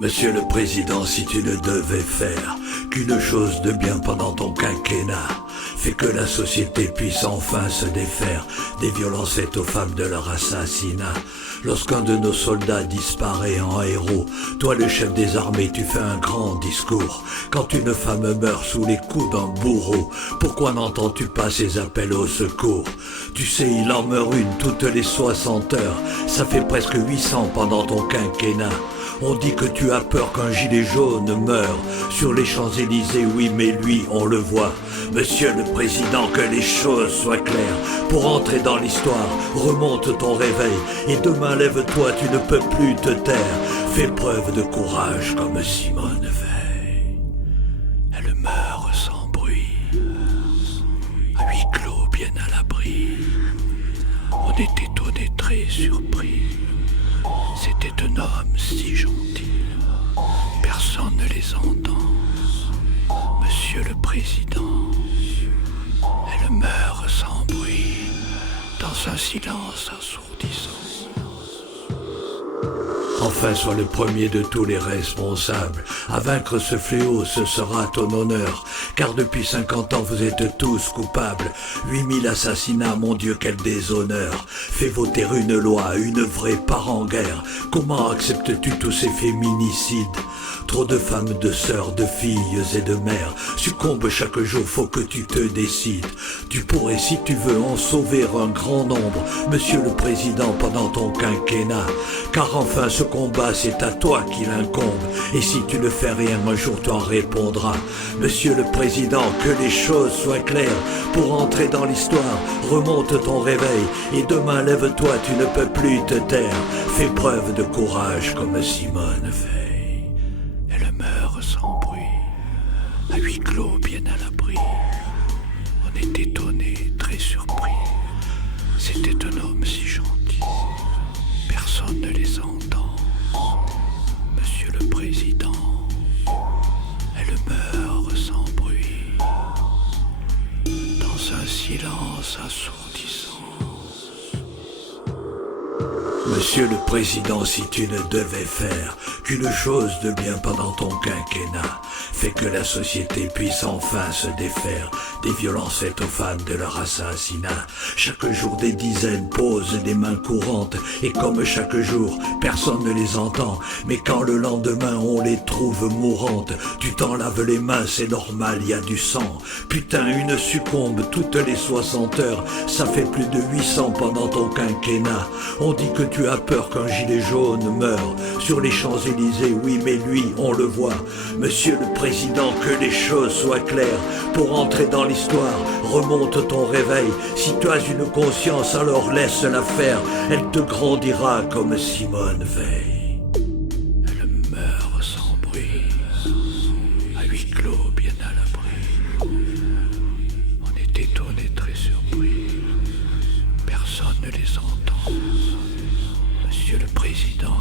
Monsieur le Président, si tu ne devais faire qu'une chose de bien pendant ton quinquennat, fais que la société puisse enfin se défaire des violences faites aux femmes de leur assassinat. Lorsqu'un de nos soldats disparaît en héros, toi le chef des armées, tu fais un grand discours. Quand une femme meurt sous les coups d'un bourreau, pourquoi n'entends-tu pas ses appels au secours? Tu sais, il en meurt une toutes les 60 heures, ça fait presque 800 pendant ton quinquennat. On dit que tu as peur qu'un gilet jaune meure sur les Champs-Élysées, oui mais lui on le voit. Monsieur le Président, que les choses soient claires. Pour entrer dans l'histoire, remonte ton réveil et demain lève-toi, tu ne peux plus te taire. Fais preuve de courage comme Simone Veil. Elle meurt sans bruit, à huis clos bien à l'abri. On est étonné, très surpris. C'était un homme si gentil, personne ne les entend. Monsieur le Président, elle meurt sans bruit, dans un silence assourdissant. Enfin, sois le premier de tous les responsables. À vaincre ce fléau, ce sera ton honneur. Car depuis 50 ans, vous êtes tous coupables. 8000 assassinats, mon Dieu, quel déshonneur. Fais voter une loi, une vraie part en guerre. Comment acceptes-tu tous ces féminicides? Trop de femmes, de sœurs, de filles et de mères succombent chaque jour, faut que tu te décides. Tu pourrais, si tu veux, en sauver un grand nombre, Monsieur le Président, pendant ton quinquennat. Car enfin, ce combat, c'est à toi qu'il incombe. Et si tu ne fais rien, un jour tu en répondras. Monsieur le Président, que les choses soient claires. Pour entrer dans l'histoire, remonte ton réveil. Et demain, lève-toi, tu ne peux plus te taire. Fais preuve de courage comme Simone Veil. Elle meurt sans bruit, à huis clos bien à l'abri. On est étonné, très surpris. C'était un homme si gentil, personne ne les entend. Monsieur le Président, elle meurt sans bruit, dans un silence assourdissant. Monsieur le Président, si tu ne devais faire qu'une chose de bien pendant ton quinquennat, fais que la société puisse enfin se défaire des violences faites aux femmes de leur assassinat. Chaque jour des dizaines posent des mains courantes et comme chaque jour, personne ne les entend. Mais quand le lendemain on les trouve mourantes, tu t'en laves les mains, c'est normal, y a du sang. Putain, une succombe toutes les 60 heures, ça fait plus de 800 pendant ton quinquennat. On dit que tu as peur qu'un gilet jaune meure sur les Champs-Élysées, oui mais lui on le voit. Monsieur le Président, que les choses soient claires. Pour entrer dans l'histoire, remonte ton réveil. Si tu as une conscience, alors laisse-la faire. Elle te grandira comme Simone Veil. Elle meurt sans bruit, à huis clos bien à l'abri. On est étonné, très surpris. Personne ne les entend. Monsieur le Président,